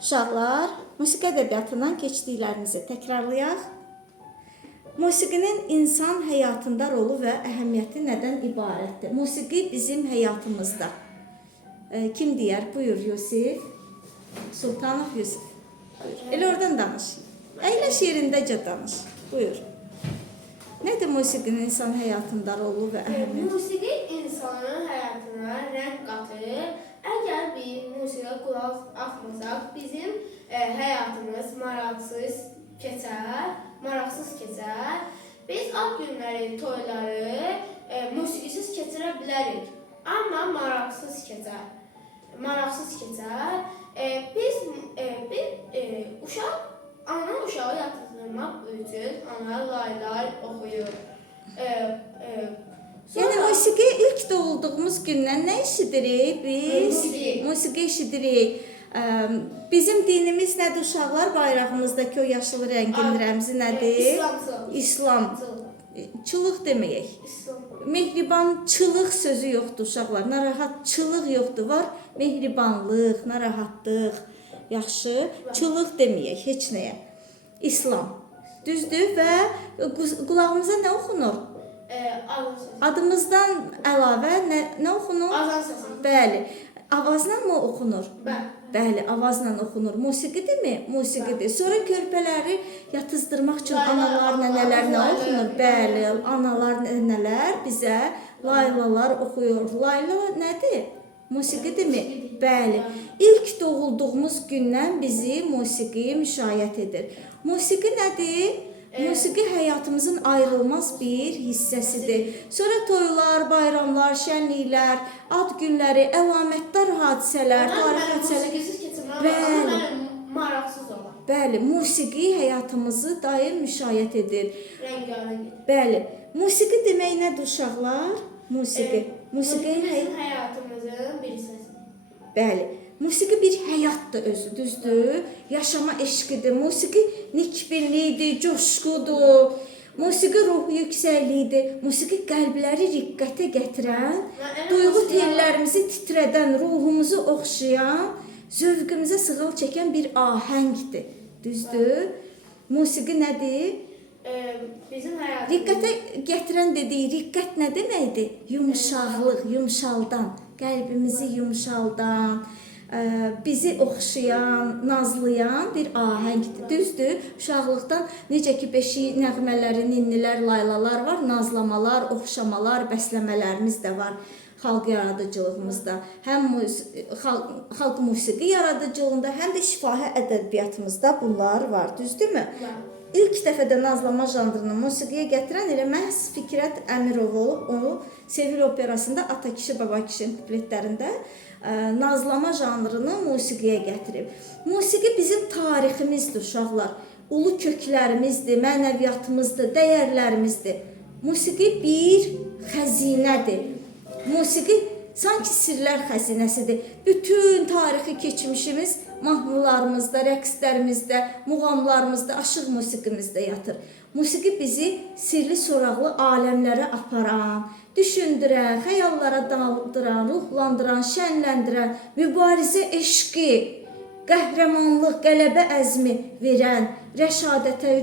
Uşaqlar, musiqi ədəbiyyatından keçdiklərimizi təkrarlayaq. Musiqinin insan həyatında rolu və əhəmiyyəti nədən ibarətdir? Musiqi bizim həyatımızda. Kim deyər? Buyur Yusif. Sultanov Yusif. Elə oradan danış. Əyləş yerindəcə danış. Buyur. Nədir musiqinin insan həyatında rolu və əhəmiyyəti? Musiqi insanın həyatına rəng qatır. Əgər bir musiqiyə qulaq asmasaq, bizim həyatımız maraqsız keçər. Biz ad günləri, toyları musiqisiz keçirə bilərik, amma maraqsız keçər. Biz ana uşağı yatızdırmaq üçün ona laylar oxuyur. Yəni musiqi ilk doğulduğumuz gündən nə eşidirik biz? Musiqi eşidirik. Bizim dinimiz nədir uşaqlar? Bayrağımızdakı o yaşıl rəngin rəmzi nədir? İslam. Çılıq deməyək. Mehribançılıq sözü yoxdur uşaqlar. Narahatçılıq yoxdur. Var mehribanlıq, narahatlıq. Yaxşı. Çılıq deməyək heç nəyə. İslam. Düzdür və qulağımıza nə oxunur? Adımızdan əlavə nə oxunur? Azan səsi. Bəli. Avazla mı oxunur? Bəli, avazla oxunur. Musiqidir mi? Musiqidir. Sonra körpələri yatızdırmaq üçün analar, nənələr nə oxunur? Bəli, analar, nənələr bizə laylalar oxuyur. Layla nədir? Musiqidir mi? Bəli. İlk doğulduğumuz gündən bizi musiqi müşayiət edir. Musiqi nədir? Musiqi həyatımızın ayrılmaz bir hissəsidir. Sonra toylar, bayramlar, şənliklər, ad günləri, əlamətdar hadisələr, tarix hadisələr. Musiqisiz keçirmək maraqsız olan. Bəli, musiqi həyatımızı daim müşayiət edir. Rəngarəng. Bəli, musiqi demək nədir uşaqlar? Musiqi. Musiqi bizim həyatımızın bir hissəsidir. Bəli. Musiqi bir həyatdır özü, düzdür? Yaşama eşqidir. Musiqi nikbinlidir, coşqudur. Musiqi ruh yüksəkliyidir. Musiqi qəlbləri riqqətə gətirən, duyğu tellərimizi titrədən, ruhumuzu oxşayan, zövqümüzə sığal çəkən bir ahəngdir. Düzdür? Musiqi nədir? Bizim həyatımız. Riqqətə gətirən dediyi, riqqət nə deməkdir? Yumşaqlıq, yumşaldan, qəlbimizi yumşaldan, bizi oxşayan, nazlayan bir ahəngdir. Düzdür? Uşaqlıqdan necə ki beşik nəğmələri, ninnilər, laylalar var, nazlamalar, oxşamalar, bəsləmələrimiz də var xalq yaradıcılığımızda. Həm xalq musiqi yaradıcılığında, həm də şifahi ədəbiyyatımızda bunlar var. Düzdürmü? İlk dəfədə nazlama janrını musiqiyə gətirən elə məhz Fikrət Əmirov olub. Onu Sevil operasında Ata kişi, baba kişinin kupletlərində nazlama janrını musiqiyə gətirib. Musiqi bizim tariximizdir uşaqlar. Ulu köklərimizdir, mənəviyyatımızdır, dəyərlərimizdir. Musiqi bir xəzinədir. Musiqi sanki sirlər xəzinəsidir. Bütün tarixi keçmişimiz mahnılarımızda, rəqslərimizdə, muğamlarımızda, aşıq musiqimizdə yatır. Musiqi bizi sirli soraqlı aləmlərə aparan, düşündürən, xəyallara daldıran, ruhlandıran, şənləndirən, mübarizə eşqi, qəhrəmanlıq, qələbə əzmi verən, rəşadətə,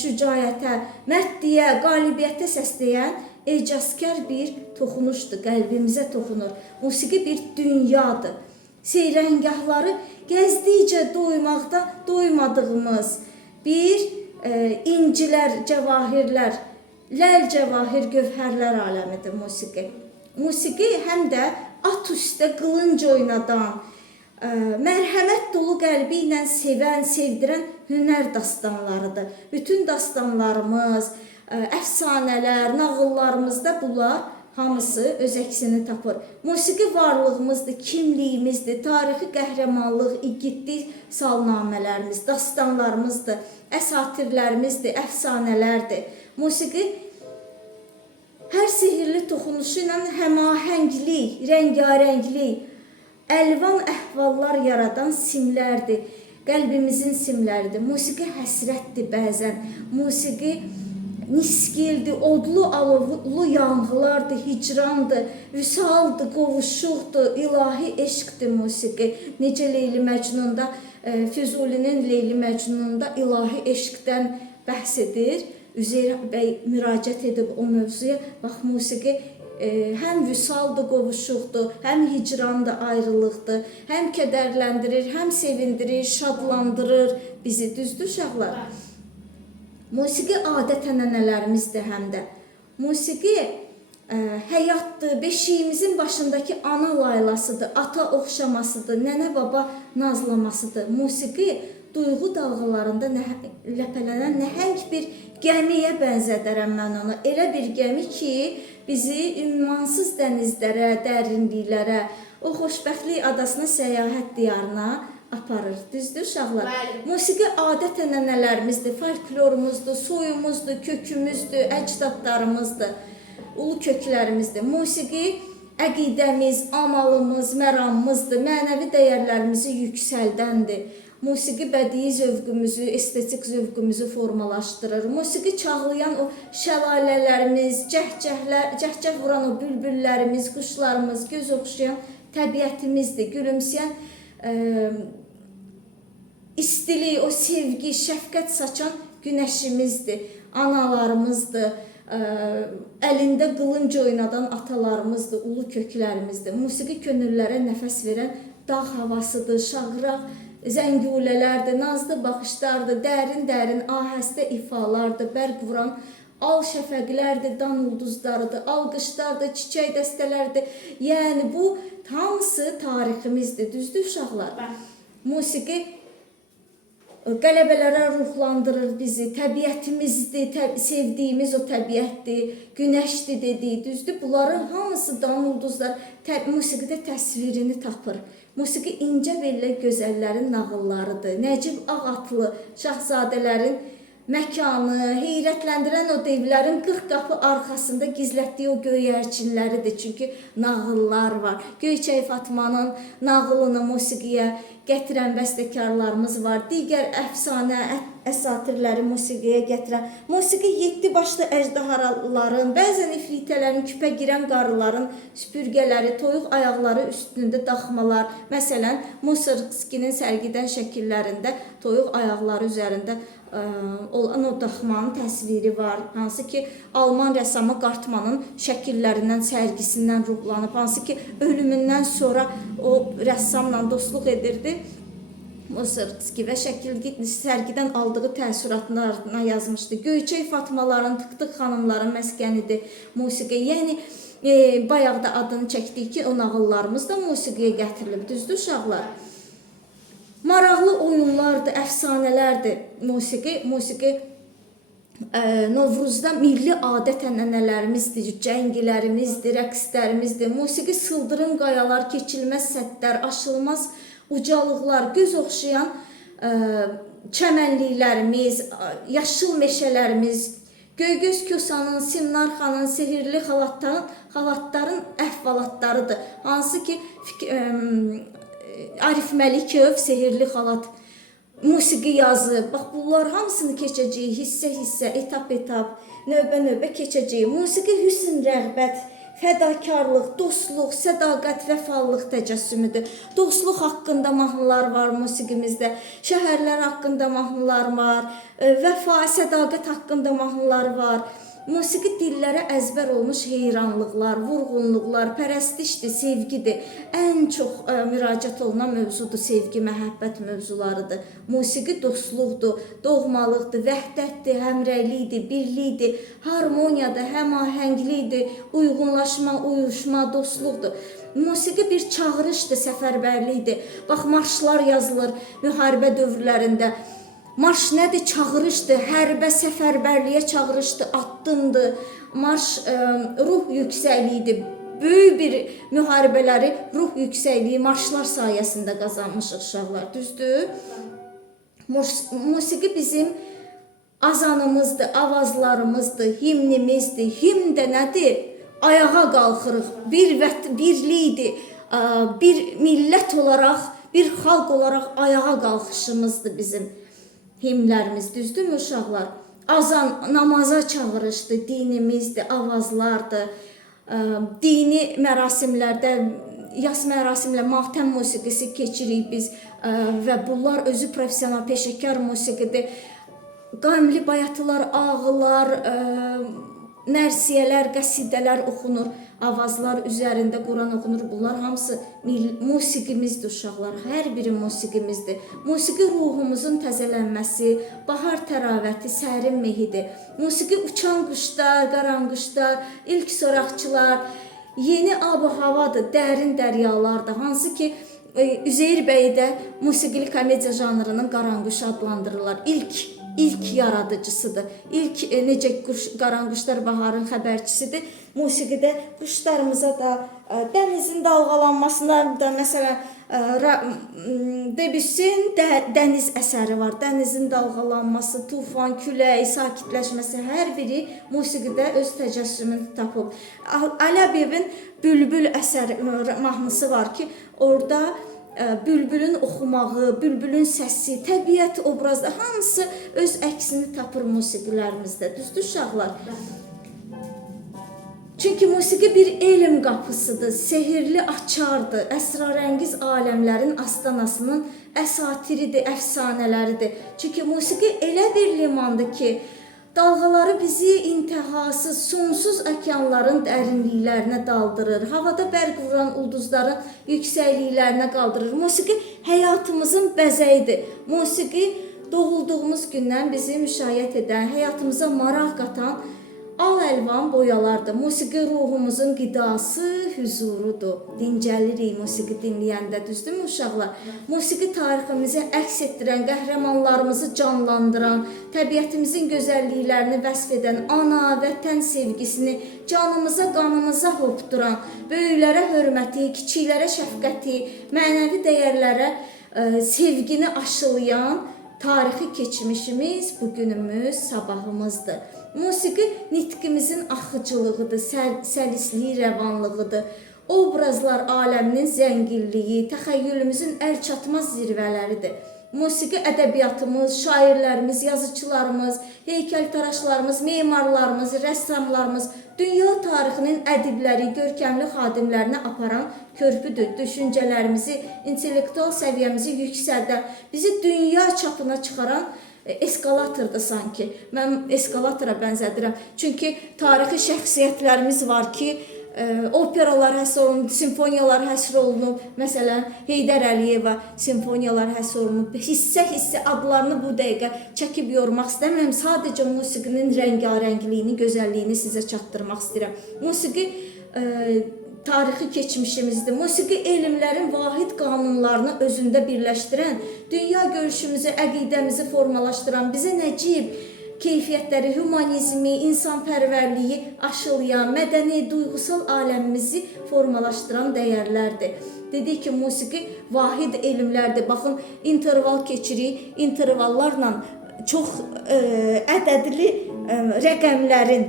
şücaətə, mərdliyə, qalibiyyətə səsləyən ecazkar bir toxunuşdur, qəlbimizə toxunur. Musiqi bir dünyadır. Seyrəngahları gəzdikcə doymadığımız bir incilər, cəvahirlər, ləl cəvahir gövhərlər aləmidir musiqi. Musiqi həm də at üstə qılınc oynadan, mərhəmət dolu qəlbi ilə sevən, sevdirən hünər dastanlarıdır. Bütün dastanlarımız, əfsanələr, nağıllarımızda bunlar hamısı öz əksini tapır. Musiqi varlığımızdır, kimliyimizdir, tarixi qəhrəmanlıq, igidlik salnamələrimiz, dastanlarımızdır, əsatirlərimizdir, əfsanələrdir. Musiqi hər sihirli toxunuşu ilə həmahənglik, rəngarənglik, əlvan əhvallar yaradan simlərdir, qəlbimizin simləridir. Musiqi həsrətdir bəzən, musiqi Niskildi, odlu alovlu yanğılardı, hicrandı, vüsaldı, qovuşuqdu, ilahi eşqdir musiqi. Necə Leyli Məcnunda, Füzulinin Leyli Məcnununda ilahi eşqdən bəhs edir. Üzeyir bəy müraciət edib o mövzuya. Bax, musiqi həm vüsaldı, qovuşuqdur, həm hicrandı, ayrılıqdır, həm kədərləndirir, həm sevindirir, şadlandırır bizi. Düzdür uşaqlar? Musiqi adət-ənənələrimizdir həm də. Musiqi həyatdır, beşiyimizin başındakı ana laylasıdır, ata oxşamasıdır, nənə baba nazlamasıdır. Musiqi duyğu dalğalarında ləpələnən nəhəng bir gəmiyə bənzədərəm mən onu. Elə bir gəmi ki, bizi ünvansız dənizlərə, dərinliklərə, o xoşbəxtlik adasına, səyahət diyarına aparır. Düzdür uşaqlar? Musiqi adət-ənənələrimizdir, folklorumuzdur, soyumuzdur, kökümüzdür, əcdadlarımızdır, ulu köklərimizdir. Musiqi əqidəmiz, amalımız, məramımızdır, mənəvi dəyərlərimizi yüksəldəndir. Musiqi bədii zövqümüzü, estetik zövqümüzü formalaşdırır. Musiqi çağlayan o şəlalələrimiz, cəhcəh vuran o bülbüllərimiz, quşlarımız, göz oxşayan təbiətimizdir, gülümsəyən istilik, o sevgi, şəfqət saçan günəşimizdir, analarımızdır, əlində qılınc oynadan atalarımızdır, ulu köklərimizdir. Musiqi könüllərə nəfəs verən dağ havasıdır, şağıraq zəngulələrdir, nazlı baxışlardır, dərin-dərin ahəstə ifalardır, bərq vuran al şəfəqlərdir, dan ulduzlarıdır, alqışlardır, çiçək dəstələrdir. Yəni bu hamısı tariximizdir, düzdür uşaqlar? Musiqi qələbələrə ruhlandırır bizi, təbiətimizdir, sevdiyimiz o təbiətdir, günəşdir dedik, düzdür? Bunların hamısı dan ulduzlar musiqidə təsvirini tapır. Musiqi incə bellə gözəllərin nağıllarıdır. Nəcib Ağatlı şahzadələrin məkanı, heyrətləndirən o devlərin 40 qapı arxasında gizlətdiyi o göyərçinləridir. Çünki nağıllar var. Göyçək Fatmanın nağılını musiqiyə gətirən bəstəkarlarımız var. Digər əfsanə, əsatirləri musiqiyə gətirən. Musiqi 7 başlı əjdaharaların, bəzən ifritələrin, küpə girən qarıların süpürgələri, toyuq ayaqları üstündə daxmalar. Məsələn, Mussorgskinin sərgidən şəkillərində toyuq ayaqları üzərində olan o daxmanın təsviri var. Hansı ki, Alman rəssamı Qartmanın şəkillərindən, sərgisindən ruhlanıb. Hansı ki, ölümündən sonra o rəssamla dostluq edirdi. Mussorgski və sərgidən aldığı təəssüratlarına yazmışdı. Göyçək Fatmaların, Tık-Tık xanımların məskənidir musiqi. Yəni, bayaq da adını çəkdik ki, o nağıllarımız da musiqiyə gətirilib. Düzdür uşaqlar? Maraqlı oyunlardır, əfsanələrdir musiqi. Musiqi Novruzda milli adət-ənənələrimizdir, cəngilərimizdir, rəqslərimizdir. Musiqi sıldırım qayalar, keçilməz səddlər, aşılmaz ucalıqlar, göz oxşayan çəmənliklərimiz, yaşıl meşələrimiz, Göygöz Kosanın, Simnar xanın, sehirli xalatların əhvalatlarıdır. Hansı ki, Arif Məlikov sehirli xalat musiqi yazıb. Bax, bunlar hamısını keçəcəyik, hissə-hissə, etap-etap, növbə-növbə keçəcəyik. Musiqi hüsn, rəğbət, fədakarlıq, dostluq, sədaqət, vəfalılıq təcəssümüdür. Dostluq haqqında mahnılar var musiqimizdə, şəhərlər haqqında mahnılar var, vəfa, sədaqət haqqında mahnılar var. Musiqi dillərə əzbər olmuş heyranlıqlar, vurğunluqlar, pərəstişdir, sevgidir. Ən çox müraciət olunan mövzudur, sevgi, məhəbbət mövzularıdır. Musiqi dostluqdur, doğmalıqdır, vəhdətdir, həmrəylikdir, birlikdir, harmoniyadır, həmahənglikdir, uyğunlaşma, uyuşma, dostluqdur. Musiqi bir çağırışdır, səfərbərlikdir. Bax, marşlar yazılır müharibə dövrlərində. Marş nədir? Çağırışdır, hərbə, səfərbərliyə çağırışdır, addımdır. Marş ruh yüksəkliyidir. Böyük bir müharibələri ruh yüksəkliyi marşlar sayəsində qazanmışıq uşaqlar, düzdür? Musiqi bizim azanımızdır, avazlarımızdır, himnimizdir. Himn də nədir? Ayağa qalxırıq, birlikdir, bir millət olaraq, bir xalq olaraq ayağa qalxışımızdır bizim himnlərimiz, düzdürmü uşaqlar? azan, namaza çağırışdır, dinimizdir, avazlardır. Dini mərasimlərdə, yas mərasimlə matəm musiqisi keçirik biz və bunlar özü professional, peşəkar musiqidir. Qəmli bayatılar, ağılar, mərsiyələr, qəsidələr oxunur, avazlar üzərində Quran oxunur. Bunlar hamısı musiqimizdir uşaqlar, hər biri musiqimizdir. Musiqi ruhumuzun təzələnməsi, bahar təravəti, sərin mehidir. Musiqi uçan quşlar, qaranquşlar, ilk soraqçılar, yeni ab-havadır, dərin dəryalardır. Hansı ki, Üzeyir bəy də musiqili komediya janrının qaranquşu adlandırırlar. İlk yaradıcısıdır. İlk necə qaranquşlar baharın xəbərçisidir. Musiqidə quşlarımıza da, dənizin dalğalanmasına da, məsələn, Debüssin dəniz əsəri var. Dənizin dalğalanması, tufan, külək, sakitləşməsi, hər biri musiqidə öz təcəssümünü tapıb. Ələbiyevin Bülbül əsəri mahnısı var ki, orada bülbülün oxumağı, bülbülün səsi, təbiət obrazı hamısı öz əksini tapır musiqilərimizdə. Düzdür uşaqlar? Çünki musiqi bir elm qapısıdır, sehirli açardır, əsrarəngiz aləmlərin astanasının əsatiridir, əfsanələridir. Çünki musiqi elə bir limandır ki, dalğaları bizi intihasız, sonsuz okeanların dərinliklərinə daldırır. Havada bərq vuran ulduzların yüksəkliklərinə qaldırır. Musiqi həyatımızın bəzəyidir. Musiqi doğulduğumuz gündən bizi müşayiət edən, həyatımıza maraq qatan al-əlvan boyalardır. Musiqi ruhumuzun qidası, hüzurudur. Dincəlirik musiqi dinləyəndə, düzdürmü uşaqlar? Musiqi tariximizi əks etdirən, qəhrəmanlarımızı canlandıran, təbiətimizin gözəlliklərini vəsf edən, ana, vətən sevgisini canımıza, qanımıza hopduran, böyüklərə hörməti, kiçiklərə şəfqəti, mənəvi dəyərlərə sevgini aşılayan tarixi keçmişimiz, bugünümüz, sabahımızdır. Musiqi nitqimizin axıcılığıdır, səlisliyi, rəvanlığıdır. Obrazlar aləminin zənginliyi, təxəyyülümüzün əlçatmaz zirvələridir. Musiqi ədəbiyyatımız, şairlərimiz, yazıçılarımız, heykəltaraşlarımız, memarlarımız, rəssamlarımız, dünya tarixinin ədibləri, görkəmli xadimlərini aparan körpüdür. Düşüncələrimizi, intellektual səviyyəmizi yüksəldən, bizi dünya çapına çıxaran eskalatordur sanki. Mən eskalatora bənzədirəm. Çünki tarixi şəxsiyyətlərimiz var ki, operalar həsr olunub, simfoniyalar həsr olunub. Məsələn, Heydər Əliyeva simfoniyalar həsr olunub. Hissə-hissə adlarını bu dəqiqə çəkib yormaq istəmirəm. Sadəcə musiqinin rəngarəngliyini, gözəlliyini sizə çatdırmaq istəyirəm. Musiqi tarixi keçmişimizdir. Musiqi elmlərin vahid qanunlarını özündə birləşdirən, dünya görüşümüzü, əqidəmizi formalaşdıran, bizə nəcib keyfiyyətləri, humanizmi, insanpərvərliyi aşılayan, mədəni, duyğusal aləmimizi formalaşdıran dəyərlərdir. Dedik ki, musiqi vahid elmlərdir. Baxın, interval keçirik, intervallarla çox ədədli rəqəmlərin,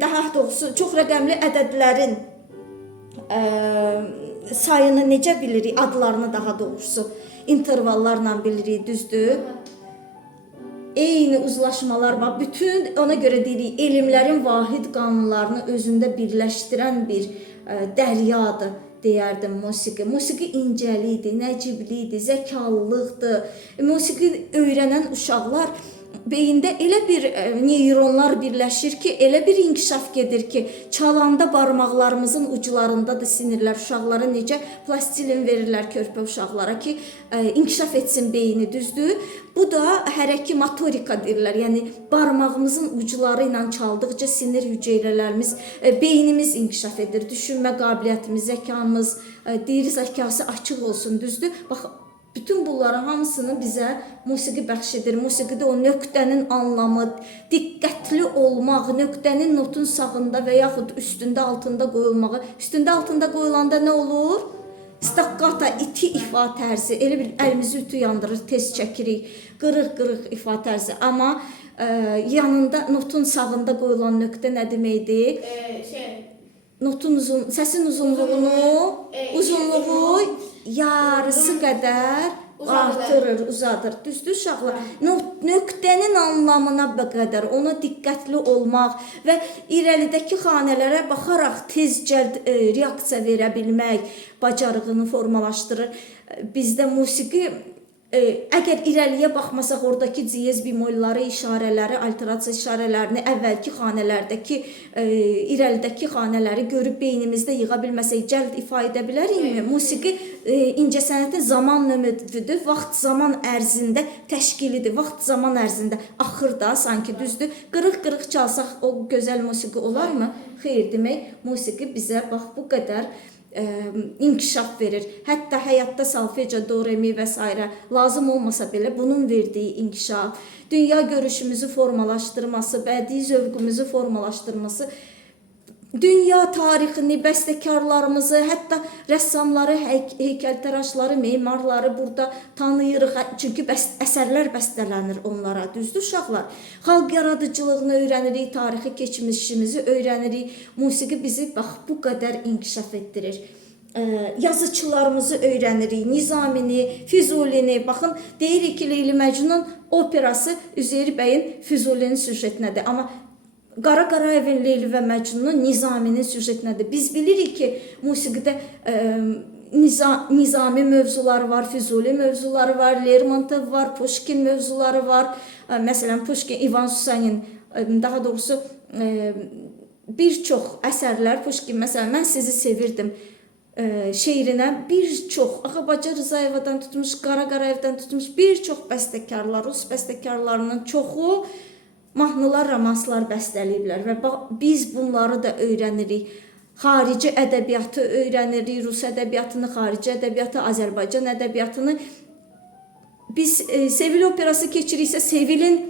daha doğrusu çox rəqəmli ədədlərin sayını necə bilirik, adlarını daha doğrusu intervallarla bilirik, düzdür? Eyni uzlaşmalar var. Bütün ona görə deyirik, elmlərin vahid qanunlarını özündə birləşdirən bir dəryadır deyərdim musiqi. Musiqi incəlikdir, nəciblidir, zəkalılıqdır. Musiqi öyrənən uşaqlar beyində elə bir neyronlar birləşir ki, elə bir inkişaf gedir ki, çalanda barmaqlarımızın uclarındadır sinirlər. Uşaqlara necə plastilin verirlər körpə uşaqlara ki, inkişaf etsin beyni, düzdür? Bu da hərəki motorika deyirlər. Yəni, barmağımızın ucları ilə çaldıqca sinir hüceyrələrimiz, beynimiz inkişaf edir. Düşünmə qabiliyyətimiz, zəkamız, diri zəkası açıq olsun, düzdür? Bax, bütün bunların hamısını bizə musiqi bəxş edir. Musiqidə o nöqtənin anlamı, diqqətli olmaq, nöqtənin notun sağında və yaxud üstündə, altında qoyulmağı. Üstündə, altında qoyulanda nə olur? Stakkata, iti ifa tərzi. Elə bir əlimizi ütü yandırır, tez çəkirik. Qırıq-qırıq ifa tərzi. Amma yanında, notun sağında qoyulan nöqtə nə deməkdir? Notun səsin uzunluğu yarısı qədər artırır, uzadır. Düzdür uşaqlar? Nöqtənin anlamına qədər ona diqqətli olmaq və irəlidəki xanələrə baxaraq tez cəld reaksiya verə bilmək bacarığını formalaşdırır. Bizdə musiqi əgər irəliyə baxmasaq oradakı diyez bemolları, işarələri, alterasiya işarələrini, əvvəlki xanələrdəki irəlidəki xanələri görüb beynimizdə yığa bilməsək cəld ifa edə bilərikmi? Musiqi incəsənətin zaman nömrəvidir, vaxt zaman ərzində təşkilidir, vaxt zaman ərzində axır da sanki düzdür. Qırıq-qırıq çalsaq o gözəl musiqi olarmı? Xeyr, demək musiqi bizə bax bu qədər inkişaf verir. Hətta həyatda solfeca, do, re, mi və s. lazım olmasa belə bunun verdiyi inkişaf, dünya görüşümüzü formalaşdırması, bədii zövqümüzü formalaşdırması, dünya tarixini, bəstəkarlarımızı, hətta rəssamları, heykəltaraşları, memarları burada tanıyırıq. Çünki əsərlər bəstələnir onlara, düzdür uşaqlar? Xalq yaradıcılığını öyrənirik, tarixi keçmişimizi öyrənirik. Musiqi bizi bax bu qədər inkişaf etdirir. Yazıçılarımızı öyrənirik, Nizamini, Füzulini. Baxın, deyirik ki, Leyli Məcnun operası Üzeyir bəyin Füzulinin süjetinədir. Amma Qara Qarayevin Leyli və Məcnunun Nizaminin süjetinədir. Biz bilirik ki, musiqidə Nizami mövzuları var, Füzuli mövzuları var, Lermontov var, Pushkin mövzuları var. Məsələn, Pushkin, İvan Susanin, daha doğrusu bir çox əsərlər, Pushkin, məsələn, mən sizi sevirdim şeirinə bir çox Ağabaca Rızayevadan tutmuş, Qara Qarayevdən tutmuş bir çox bəstəkarlar, Rus bəstəkarlarının çoxu mahnılar, romanslar bəstələyiblər və biz bunları da öyrənirik. Xarici ədəbiyyatı öyrənirik, Rus ədəbiyyatını, xarici ədəbiyyatı, Azərbaycan ədəbiyyatını. Biz Sevil operası keçiriksə, Sevilin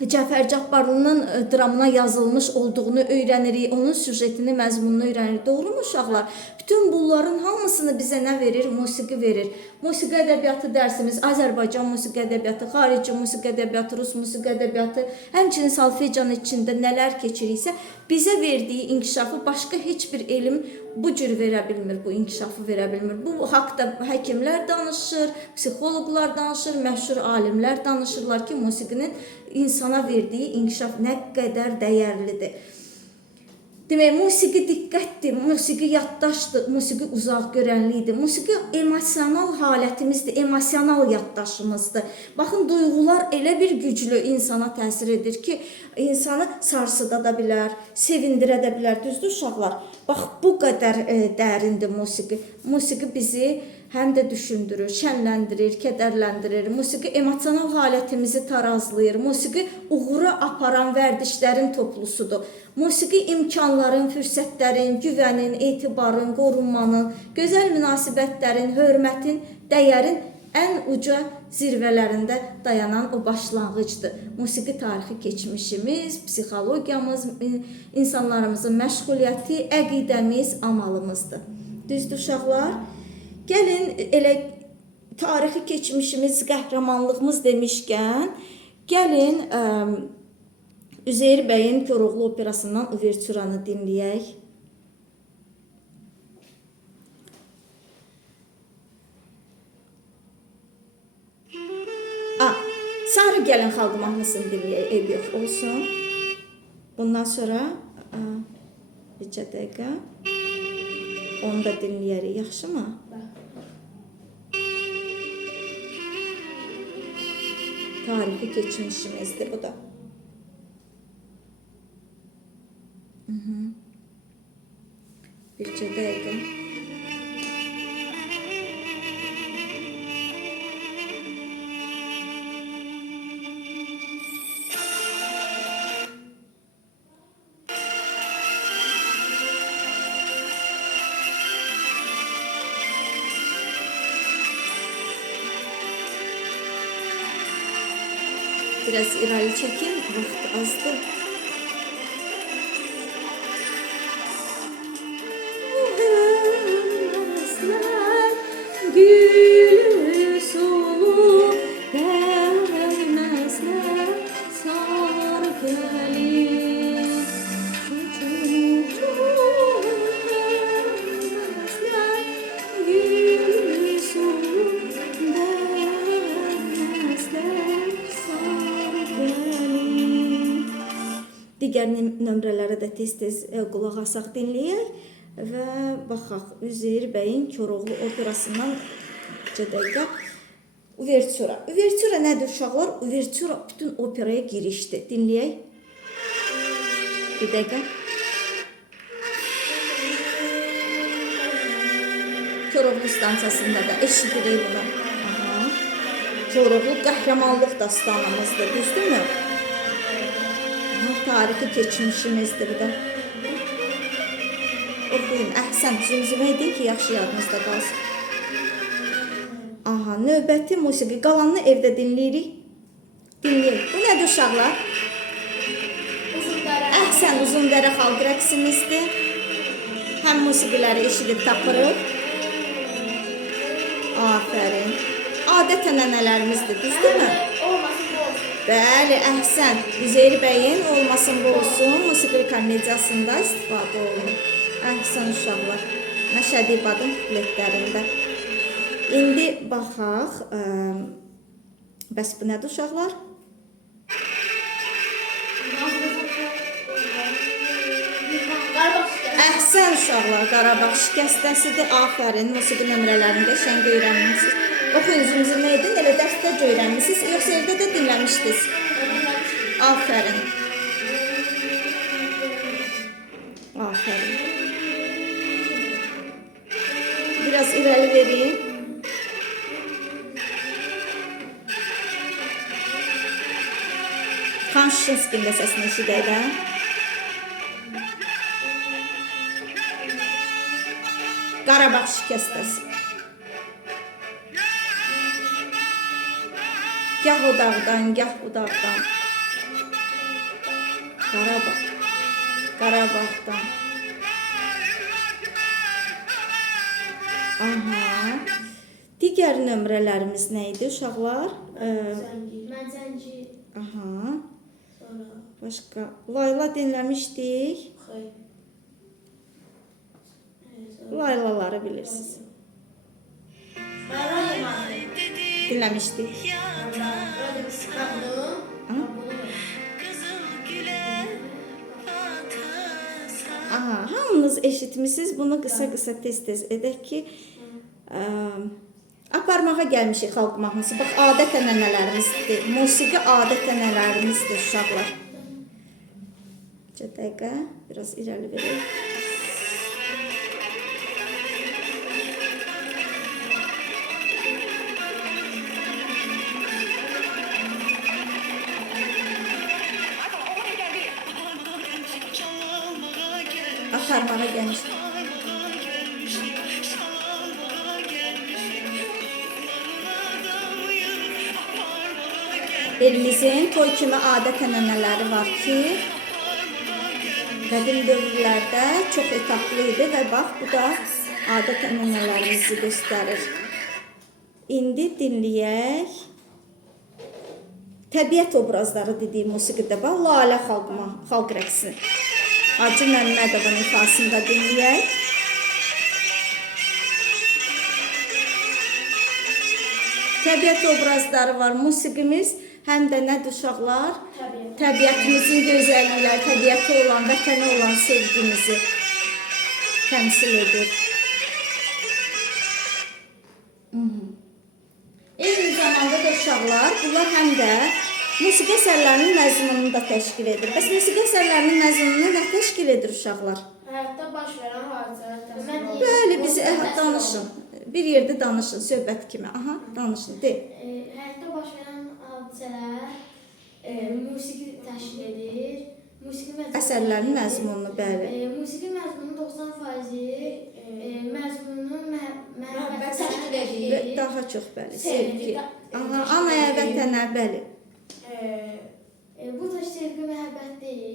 Cəfər Cabbarlının dramına yazılmış olduğunu öyrənirik, onun süjetini, məzmununu öyrənirik. Doğru mu uşaqlar? Bütün bunların hamısını bizə nə verir? Musiqi verir. Musiqi ədəbiyyatı dərsimiz, Azərbaycan musiqi ədəbiyyatı, xarici musiqi ədəbiyyatı, Rus musiqi ədəbiyyatı, həmçinin solfecanın içində nələr keçiriksə, bizə verdiyi inkişafı başqa heç bir elm bu cür verə bilmir, bu inkişafı verə bilmir. Bu haqda həkimlər danışır, psixoloqlar danışır, məşhur alimlər danışırlar ki, musiqinin insana verdiyi inkişaf nə qədər dəyərlidir. Demək, musiqi diqqətdir, musiqi yaddaşdır, musiqi uzaq görənlikdir, musiqi emosional halətimizdir, emosional yaddaşımızdır. Baxın, duyğular elə bir güclü insana təsir edir ki, insanı sarsıda da bilər, sevindirə də bilər, düzdür uşaqlar? Bax, bu qədər dərindir musiqi. Musiqi bizi həm də düşündürür, şənləndirir, kədərləndirir. Musiqi emosional halətimizi tarazlayır. Musiqi uğura aparan vərdişlərin toplusudur. Musiqi imkanların, fürsətlərin, güvənin, etibarın, qorunmanın, gözəl münasibətlərin, hörmətin, dəyərin ən uca zirvələrində dayanan o başlanğıcdır. Musiqi tarixi keçmişimiz, psixologiyamız, insanlarımızın məşğuliyyəti, əqidəmiz, amalımızdır. Düzdür uşaqlar? Gəlin, elə tarixi keçmişimiz, qəhrəmanlığımız demişkən, gəlin Üzeyir bəyin Koroğlu operasından Uvertüranı dinləyək. Sarı gəlin xalq mahnısını dinləyək, eyb yox olsun. Bundan sonra bircə dəqiqə onu da dinləyərik, yaxşı mı? Tarifi keçmişimizdir bu da. Bircə dəqiqə. Biraz irəli çəkin, vaxt azdır. Gülü solu dəyməzlər, sar gəlir. Dəyməzlər, gülü solu dəyməzlər. digər nömrələrə də tez-tez qulaq asaq, dinləyək və baxaq Üzeyir bəyin Koroğlu operasından 2 dəqiqə. Uvertüra. Uvertüra nədir uşaqlar? Uvertüra bütün operaya girişdir. Dinləyək. Bir dəqiqə. Koroğlu stansiyasında da eşidirik bunu. Aha. Koroğlu qəhrəmanlıq dastanımızdır, düzdürmü? Tarixi keçmişimizdir bu da. Oxuyun, əhsən, zümzümə edin ki, yaxşı yadınızda qalsın. Aha, növbəti musiqi. Qalanını evdə dinləyirik. Dinləyək. Bu nədir uşaqlar? Uzundərə. Əhsən, Uzundərə xalq rəqsimizdir. Həm musiqiləri eşidib tapırıq. Afərin. Adət-ənənələrimizdir, düzdürmü? Olmasın bu olsun. Bəli, əhsən. Üzeyir bəyin Olmasın bu olsun musiqili komediyasında istifadə olunur. Əhsən uşaqlar. Məşədi İbadın kupletlərində. İndi baxaq. Bəs bu nədir uşaqlar? Qarabağ şikəsi. Əhsən uşaqlar, Qarabağ şikəstəsidir. Afərin, musiqi nömrələrini qəşəng öyrənmisiniz. Oxuyun, zümzümə edin, elə dərsdə öyrənmisiniz, yoxsa evdə də dinləmişdiniz. Afərin. Afərin. Biraz irəli vereyim. Xan Şuşinskinin də səsini eşidək də. Qarabağ şikəstəsi. Gah o dağdan, gah bu dağdan. Qarabağ. Qarabağdan. Aha. Digər nömrələrimiz nə idi uşaqlar? Məncənci. Aha. Sonra. Başqa. Layla dinləmişdik. Xeyr. Laylaları bilirsiniz. Dinləmişdik. Aha, hamınız eşitmişsiniz. Bunu qısa-qısa tez-tez edək ki, aparmağa gəlmişik xalq mahnısı. Bax, adət-ənənələrimizdir. Musiqi adət-ənənələrimizdir uşaqlar. 2 dəqiqə, biraz irəli verək. Aparmağa gəlmişik. Elimizin toy kimi adət-ənənələri var ki, qədim dövrlərdə çox etaplı idi və bax, bu da adət-ənənələrimizi göstərir. İndi dinləyək. Təbiət obrazları dediyi musiqidə bax, Lalə xalq rəqsini. Hacı Məmmədovun ifasında dinləyək. Təbiət obrazları var, musiqimiz həm də nədir uşaqlar? Təbiətimizin gözəllikləri, təbiəti olan, vətəni olan sevgimizi təmsil edir. Eyni zamanda da uşaqlar, bunlar həm də musiqi əsərlərinin məzmununu da təşkil edir. Bəs musiqi əsərlərinin məzmununu nə təşkil edir uşaqlar? Həyatda baş verən hadisələr təsvir olunur. Bəli, bizi danışın. Bir yerdə danışın, söhbət kimi. Aha, danışın, de. Həyatda baş verən hadisələr musiqi təşkil edir. Əsərlərin məzmununu, bəli. Musiqi məzmununun 90% məzmununun məhəbbət təşkil edir. Və daha çox, bəli, sevgi. Aha, anaya, vətənə, bəli. Bu da sevgi, məhəbbət deyil.